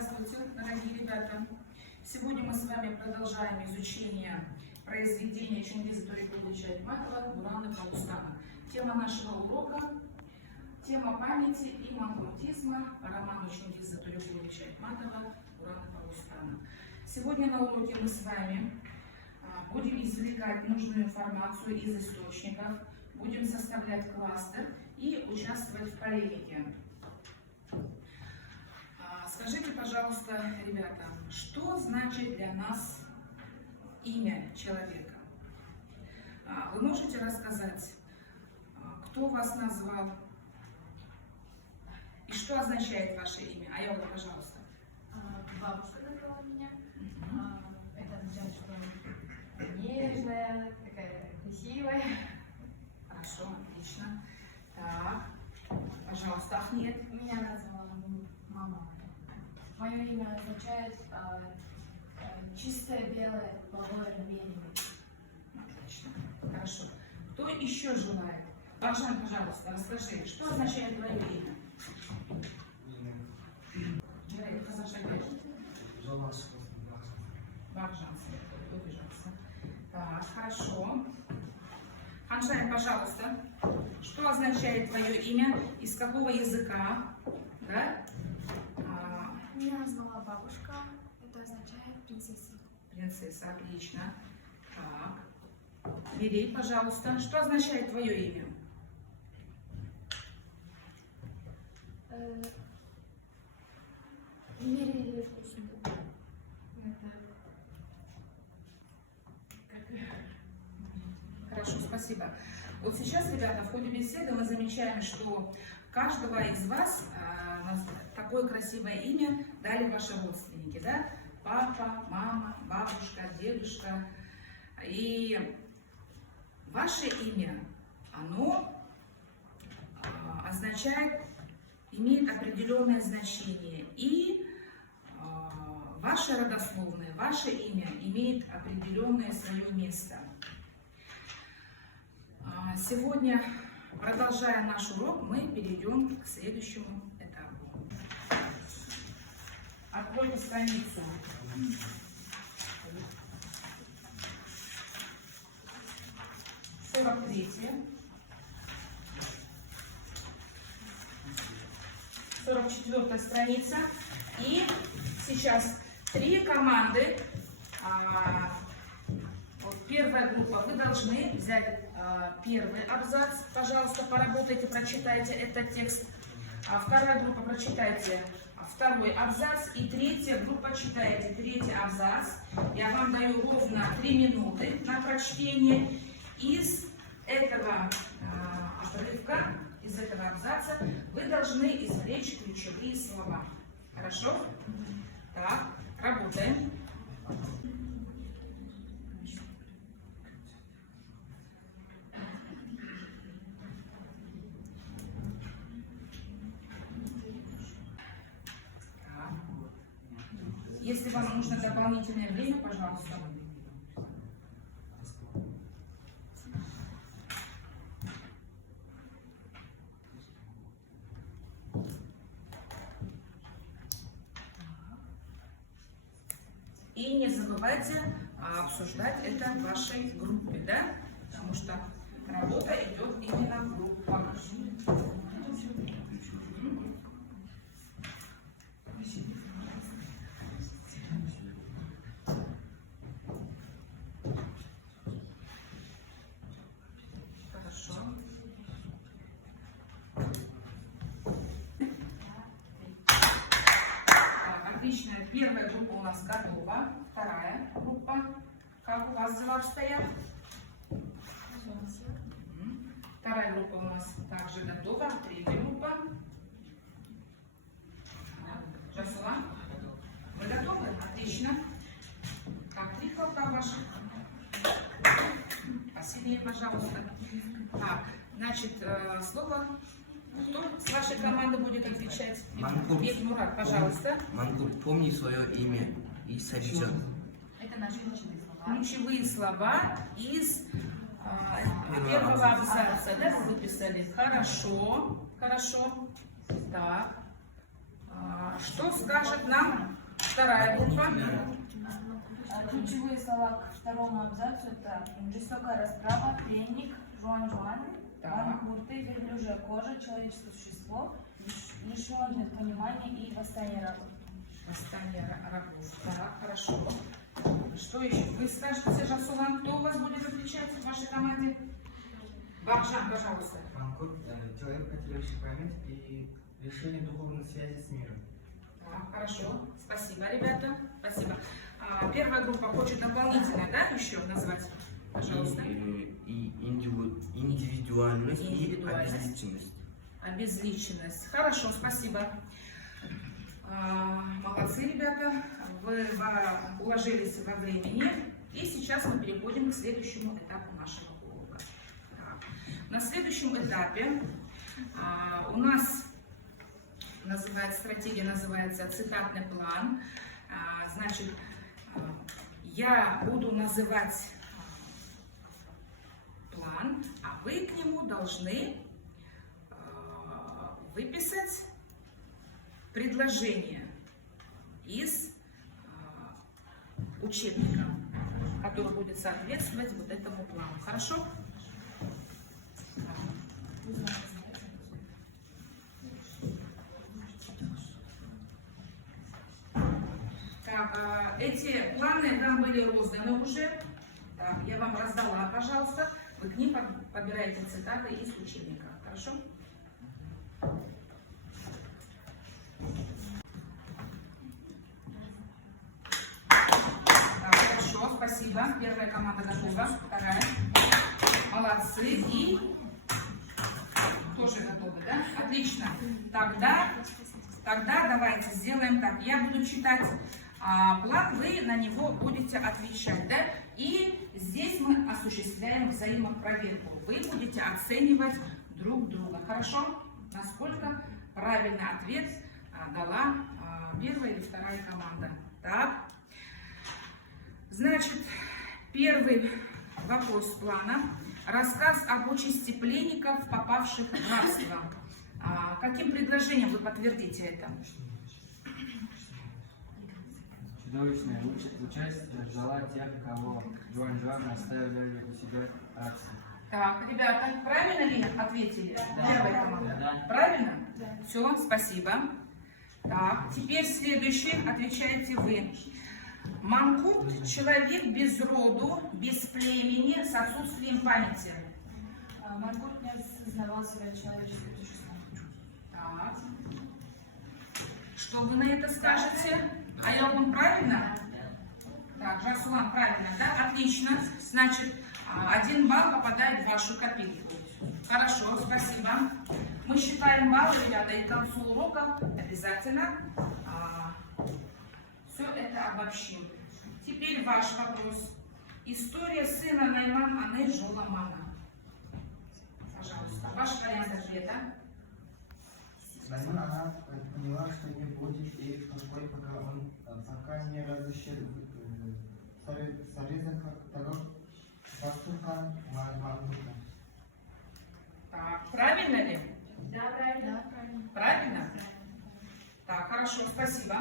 Здравствуйте, дорогие ребята! Сегодня мы с вами продолжаем изучение произведения Чингиза Турековича Айтматова «Бураны Палустана». Тема нашего урока – тема памяти и манкуртизма, роману Чингиза Турековича Айтматова «Бураны Палустана». Сегодня на уроке мы с вами будем извлекать нужную информацию из источников, будем составлять кластер и участвовать в полемике. Скажите, пожалуйста, ребята, что значит для нас имя человека? Вы можете рассказать, кто вас назвал и что означает ваше имя? Айола, пожалуйста. Бабушка назвала меня. Это означает, что нежная, такая красивая. Хорошо, отлично. Так, пожалуйста, Ахмед. Меня назвала мама. Мое имя означает чистое, белое, благое рвение. Отлично, хорошо. Кто еще желает? Бахжан, пожалуйста, расскажи, что означает твое имя? Бахжан, выбежался. Так, хорошо. Ханшайн, пожалуйста, что означает твое имя? Из какого языка? Да? Меня назвала бабушка. Это означает принцесса. Принцесса, отлично. Так. Мирей, пожалуйста, что означает твое имя? Мире вкусно. Хорошо, спасибо. Вот сейчас, ребята, в ходе беседы мы замечаем, что каждого из вас такое красивое имя дали ваши родственники, да? Папа, мама, бабушка, дедушка. И ваше имя, оно означает, имеет определенное значение. И ваше родословное, ваше имя имеет определенное свое место. Сегодня, продолжая наш урок, мы перейдем к следующему этапу. Откройте страницу. Сорок 44 страница. И сейчас 3 команды. Первая группа, вы должны взять первый абзац, пожалуйста, поработайте, прочитайте этот текст. Вторая группа, прочитайте второй абзац. И третья группа, читайте третий абзац. Я вам даю ровно 3 минуты на прочтение. Из этого отрывка, из этого абзаца вы должны извлечь ключевые слова. Хорошо? Так, работаем. Если вам нужно дополнительное время, пожалуйста. И не забывайте обсуждать это в вашей группе, да? Потому что работа идет именно в группах. Отлично. Первая группа у нас готова. Вторая группа. Как у вас дела обстоят? Вторая группа у нас также готова. Третья группа. Жасула, вы готовы? Отлично. Так, 3 хлопка ваших. Посильнее, пожалуйста. Так, значит, слово. Кто с вашей команды будет отвечать? Мурат, пожалуйста. Манкурт, помни свое имя и сочет. Это наши ключевые слова. Ключевые слова из первого абзаца, да, вы выписали? Хорошо, хорошо. Так. Что скажет нам вторая группа? Ключевые слова к второму абзацу это жестокая расправа, пленник, жуан-жуан, Так. манкурты, верблюжья кожа, человеческое существо, лишенное понимания и восстание рабов. Восстание рабов. Так, хорошо. Что еще? Вы скажете, Жасулан, кто у вас будет отвечать в вашей команде? Бахжан, пожалуйста. Манкурт – человек, потерявший память и лишение духовной связи с миром. Так, хорошо. Спасибо, ребята. Спасибо. Первая группа хочет дополнительно, да, еще назвать? Пожалуйста. И индивидуальность, и Индивидуальность. обезличенность. Обезличенность. Хорошо, спасибо. Молодцы, ребята. Вы уложились во времени. И сейчас мы переходим к следующему этапу нашего урока. Так. На следующем этапе у нас стратегия называется цитатный план. Значит, я буду называть план, а вы к нему должны выписать предложение из учебника, который будет соответствовать вот этому плану. Хорошо? Так, эти планы нам были розданы уже. Так, я вам раздала, пожалуйста. Вы к ним подбираете цитаты из учебника. Хорошо? Так, хорошо, спасибо. Первая команда готова. Вторая. Молодцы. И тоже готовы, да? Отлично. Тогда давайте сделаем так. Я буду читать план, вы на него будете отвечать, да? И здесь мы осуществляем взаимопроверку. Вы будете оценивать друг друга. Хорошо? Насколько правильный ответ дала первая или вторая команда. Так. Значит, первый вопрос плана. Рассказ об участи пленников, попавших в рабство. Каким предложением вы подтвердите это? Чудовищная участь ждала тех, кого Жуан-Жуан оставили у себя рабство. Так, ребята, правильно ли ответили? Первая команда. Да. Правильно? Все, спасибо. Так, теперь следующий отвечаете вы. Манкурт – человек без роду, без племени, с отсутствием памяти. Манкурт не осознавал себя человеческим существом. Так. Что вы на это скажете? Айлгун, правильно? Так, Жасулан, правильно, да? Отлично. Значит, 1 балл попадает в вашу копилку. Хорошо, спасибо. Мы считаем баллы, ребята, и к концу урока обязательно все это обобщим. Теперь ваш вопрос. История сына Найман Ане Жоламана. Пожалуйста, ваш вариант ответа. Найман она поняла, что не будет ей покой, пока не разыщет сорезанного поступка Манкурта. Так, правильно ли? Да, правильно. Правильно? Так, хорошо, спасибо.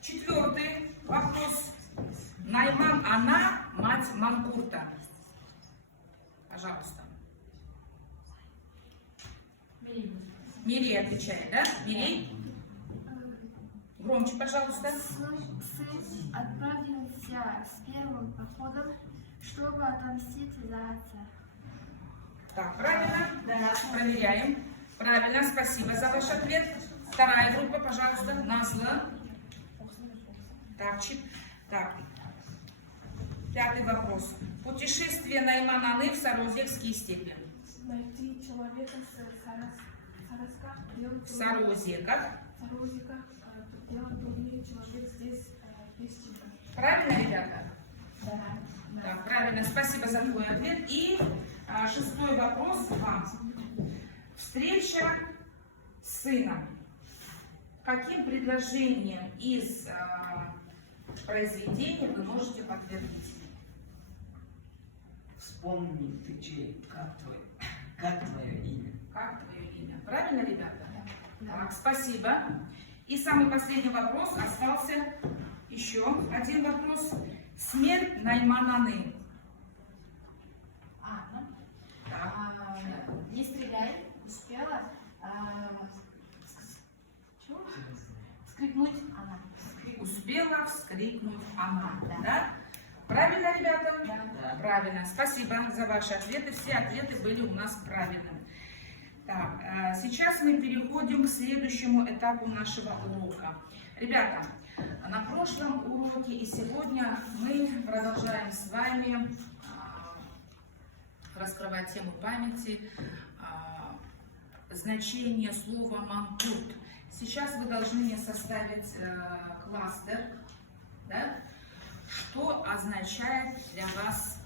Четвертый вопрос. Найман она мать Манкурта. Пожалуйста. Мирей отвечает, да? Мирей? Громче, пожалуйста. Сын отправился с первым походом, чтобы отомстить за отца. Так, правильно? Да. Проверяем. Правильно, спасибо за ваш ответ. Вторая группа, пожалуйста. Назла. Так, пятый вопрос. Путешествие Наймана Аны в Сарозекские степи. Найти человека В Сарозеках. человек здесь без тебя. Правильно, ребята? Да. Так, правильно, спасибо за твой ответ. И шестой вопрос вам. Встреча с сыном. Каким предложением из произведения вы можете подтвердить? Вспомни, ты чей, как твое имя? Как твое имя? Правильно, ребята? Так, спасибо. И самый последний вопрос. Остался еще один вопрос. Смерть Наймананы. Анна. Так. Не стреляй, успела чего? Вскрикнуть она. Успела вскрикнуть она. Да? Правильно, ребята? Да. Правильно. Спасибо за ваши ответы. Все ответы были у нас правильными. Так, сейчас мы переходим к следующему этапу нашего урока. Ребята, на прошлом уроке и сегодня мы продолжаем с вами раскрывать тему памяти, значение слова «манкурт». Сейчас вы должны мне составить кластер, да? Что означает для вас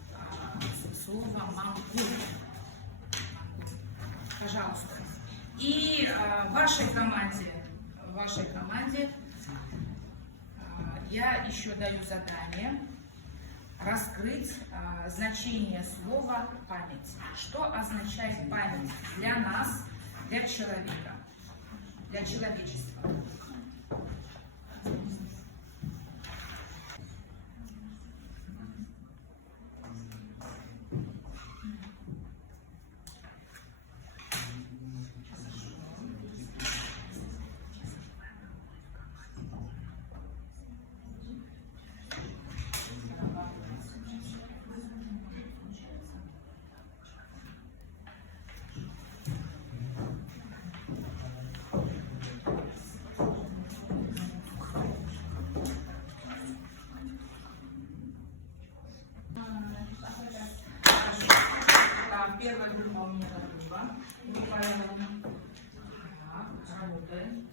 слово «манкурт». Пожалуйста. И в вашей команде я еще даю задание раскрыть значение слова «память». Что означает память для нас, для человека, для человечества? Первая группа у меня готова. Работаем.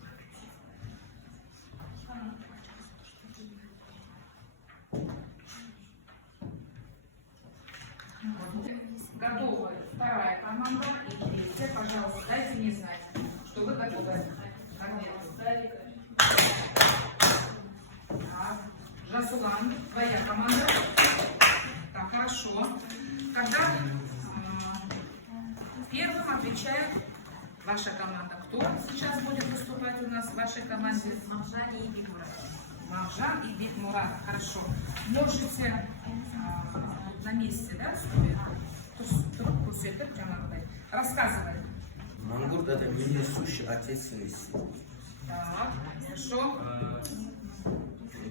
Готовы вторая команда и третья. Пожалуйста, дайте мне знать, что вы готовы. Так. Жасулан, твоя команда. Так, хорошо. Когда первым отвечает ваша команда. Кто сейчас будет выступать у нас в вашей команде? Мавжан и Бигмурат. Мавжан и Бигмурат. Хорошо. Можете на месте, да, стоять? Трубку все это прямо говорить. Рассказывай. Мангурт — это не несущий ответственности. Так, хорошо.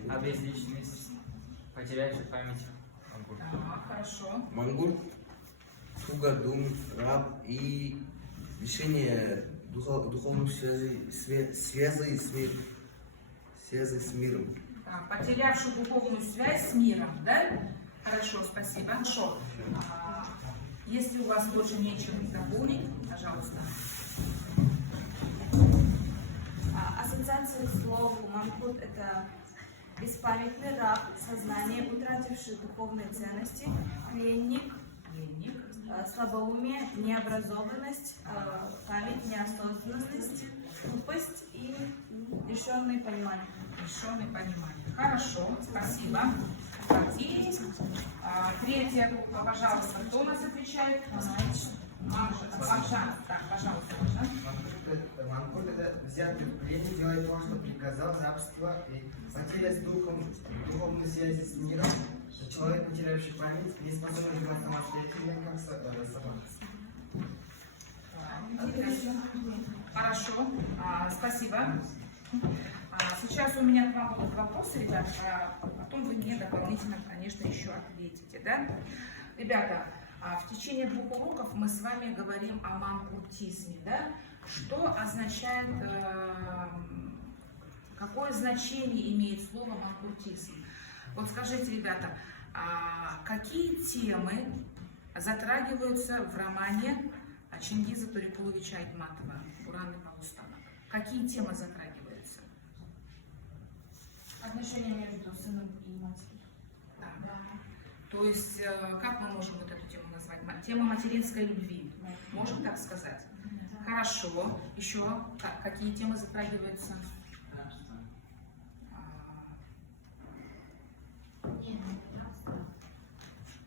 Обезличенность, потерявший память. Так, хорошо. Мангурт — тугодум, раб и лишение духовных связей с миром. Так, потерявший духовную связь с миром, да? Хорошо, спасибо. Хорошо. Если у вас больше нечего дополнить, пожалуйста. Ассоциация к слову «манкурт» — это беспамятный раб, сознание, утративший духовные ценности, пленник, слабоумие, необразованность, память, неосознанность, глупость и лишенный понимания. Лишенный понимания. Хорошо, спасибо. И третья группа, пожалуйста. Кто у нас отвечает? Мавжан. Так, пожалуйста, Мавжан. Манкурт — это взять предприятие, делать то, что приказал, рабство и потеря с духовной связи с миром, человек, потерявший память, не способен делать самостоятельно, как собака. Хорошо, спасибо. Сейчас у меня к вам будут вопросы, ребята, а потом вы мне дополнительно, конечно, еще ответите, да? Ребята, в течение 2 уроков мы с вами говорим о манкуртизме, да? Что означает, какое значение имеет слово манкуртизм? Вот скажите, ребята, какие темы затрагиваются в романе Чингиза Турикуловича Айтматова «Буран и полустанок»? Какие темы затрагиваются? Отношения между сыном и матерью. Да. То есть, как мы можем вот эту тему назвать? Тема материнской любви. Можем так сказать? Хорошо. Еще какие темы затрагиваются?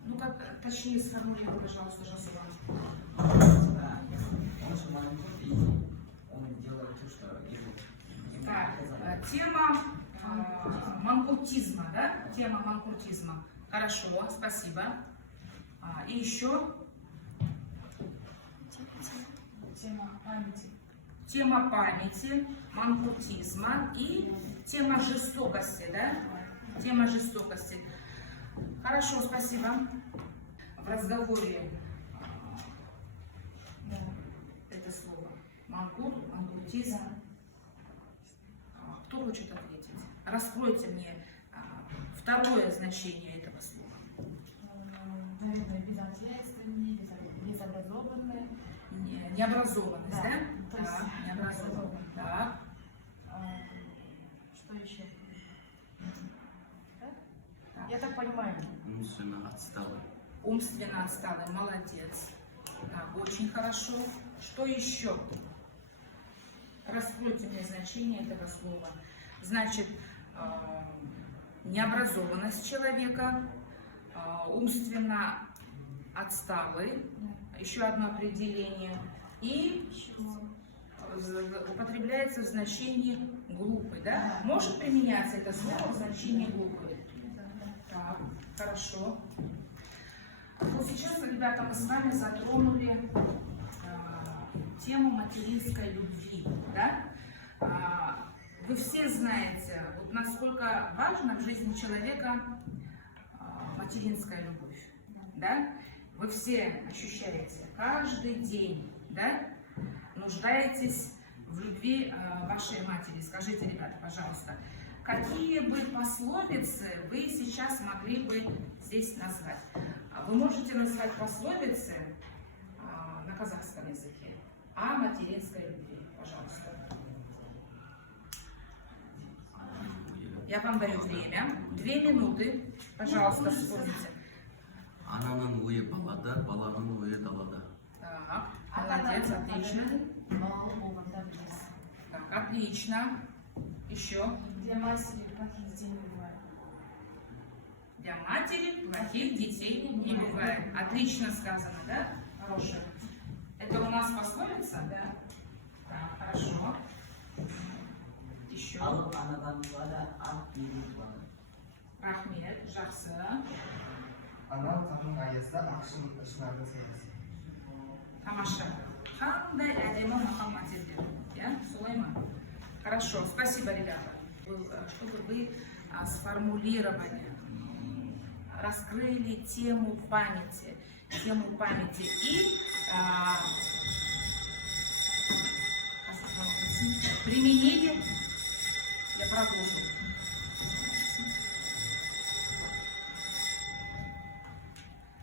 Ну, как точнее сформулируй, пожалуйста, Жасулан. Он же манкурт, и он делает то, что тема манкуртизма, да? Тема манкуртизма. Хорошо, спасибо. И еще Тема памяти. тема памяти, манкуртизма и тема жестокости, да? Тема жестокости. Хорошо, спасибо. В разговоре это слово манкуртизм. Кто хочет ответить? Раскройте мне второе значение этого слова. Наверное, безответственные, безобразованные. Необразованность, Да, да? то есть Да, необразованность. Так. Что еще? Я так понимаю. Умственно отсталый. Умственно отсталый, молодец. Так, очень хорошо. Что еще? Раскройте мне значение этого слова. Значит, необразованность человека, умственно отсталый, еще одно определение, и употребляется в значении глупый, да? Может применяться это слово в значении глупый? Так, хорошо. Вот сейчас, ребята, мы с вами затронули тему материнской любви, да? Вы все знаете, вот насколько важна в жизни человека материнская любовь, да? Вы все ощущаете каждый день, да? Нуждаетесь в любви вашей матери. Скажите, ребята, пожалуйста, какие бы пословицы вы сейчас могли бы здесь назвать? Вы можете назвать пословицы на казахском языке о материнской любви, пожалуйста. Я вам даю время, 2 минуты, пожалуйста, вспомните. Ананың ойы балада, баланың ойы далада. Так, молодец, отлично. Так, отлично. Еще. Для матери плохих детей не бывает. Для матери плохих детей не бывает. Отлично сказано, да? Хорошо. Это у нас пословица? Да. Так, хорошо. Еще. Рахмет, жақсы. Анау тамның аясында ақшын ұшынарды саясы. Тамаша. Қандай әдемі мақам материал. Я? Солай ма? Хорошо, спасибо, ребята. Чтобы вы сформулировали, раскрыли тему памяти и применили, я продолжу.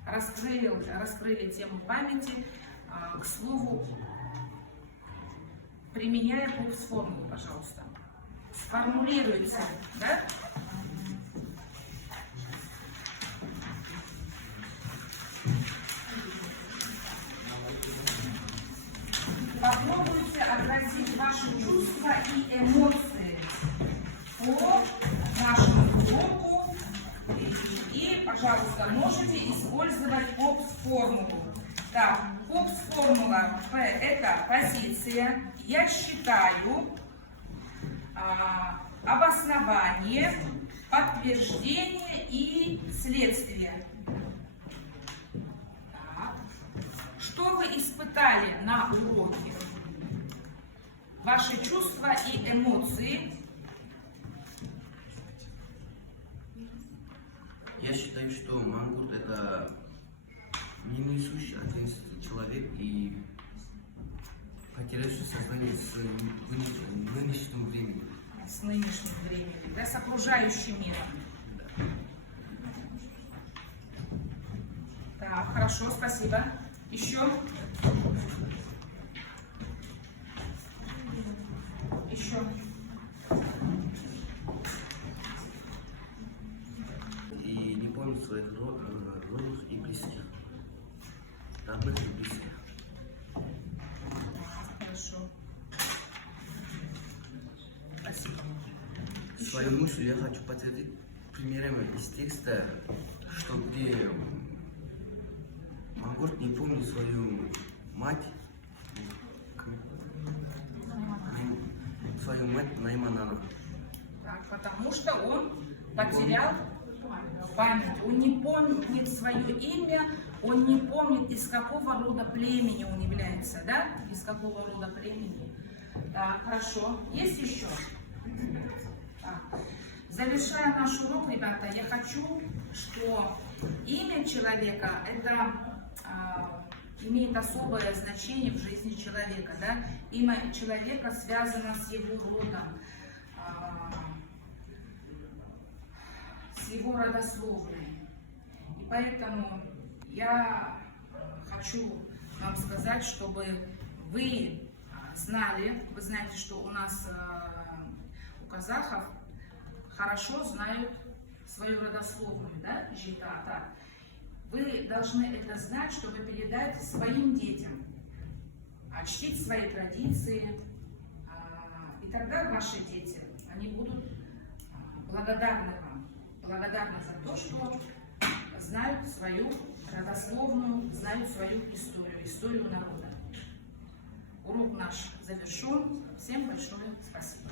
Раскрыли тему памяти, к слову, применяя формулу, пожалуйста. Сформулируйте, да? Попробуйте отразить ваши чувства и эмоции по нашему уроку. И, пожалуйста, можете использовать ПОПС-формулу. Так, ПОПС-формула – это позиция, я считаю, обоснование, подтверждение и следствие. Так. Что вы испытали на уроке? Ваши чувства и эмоции. Я считаю, что мангурт это не несущий ответственный человек и потерявший сознание с нынешним временем. С нынешним временем, да, с окружающим миром. Так, хорошо, спасибо. Еще? Еще? И не помнит своих родных и близких. Родных и близких. Хорошо. Спасибо. Свою мысль я хочу подтвердить примерами из текста, что где мангурт не помнит свою мать, свою мать Найманана. потому что он потерял память. Он не помнит свое имя, он не помнит, из какого рода племени он является, да? Из какого рода племени. Так, хорошо. Есть еще? Так. Завершая наш урок, ребята, я хочу, что имя человека это имеет особое значение в жизни человека, да? Имя человека связано с его родом, с его родословной. И поэтому я хочу вам сказать, чтобы вы знали, вы знаете, что у нас у казахов хорошо знают свою родословную, да, житата. Вы должны это знать, чтобы передать своим детям, чтить свои традиции, и тогда ваши дети, они будут благодарны вам, благодарны за то, что знают свою родословную, знают свою историю народа. Урок наш завершен. Всем большое спасибо.